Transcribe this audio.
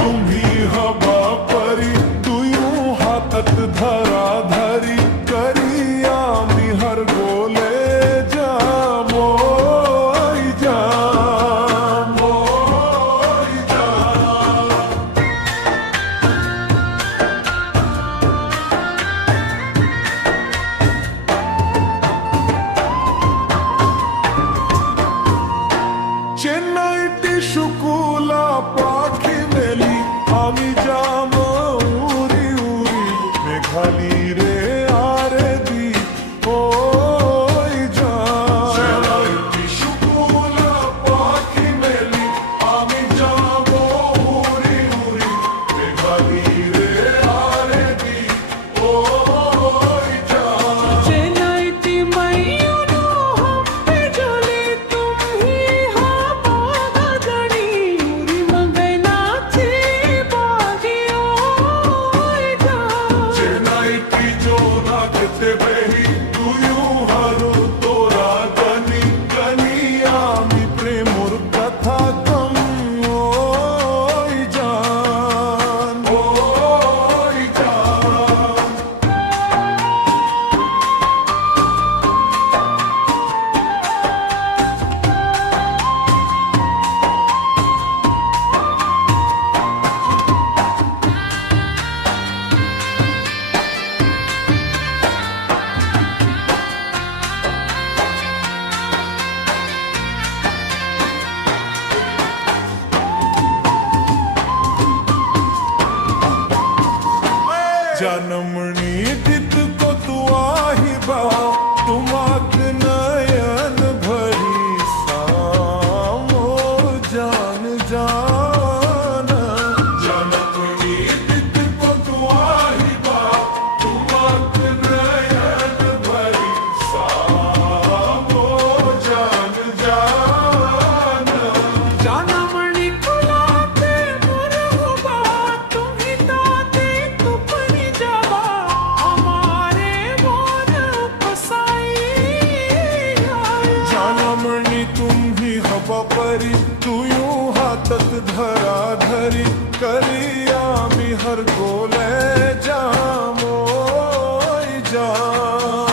तुम्ही हवा परी दुयू हातात धरा धरी करी आम्ही हर गोले जाम ओय जाम ओय जाम। चेन्नई टिशुकुला पाखी मेली आम्ही जाम उरी उरी मेघाली रे आरे दी ओय जाम। चेन्नई टिशुकुला पाखी मेली आम्ही जाम उरी उरी मेघाली रे आरे दी ओय जाम। चेन्नई ती मैयूनो हम पे जले तुम्ही हा बागणी उरी मंगनाची बागी ओय जाम। चेन्नई की जो नागते बही तुयू हरु तोरा गनी गनी आमी प्रेमोर कथा कम ओय जान ओय जान। जनमणी दित को तू आही बा तुमाक नयन भरी सामो जान जान। जनमणी दित को तू आही बा तुमाक नयन भरी सामो जान जान। जानमणी कुलाते मुरहुबा तुम्ही ताते तुपनी जावा हमारे मोर फसाई जानमणी तुम्ही हवा परी तुयू हातात धरा धरी करी आम्ही हर गोले जाम ओय जाम।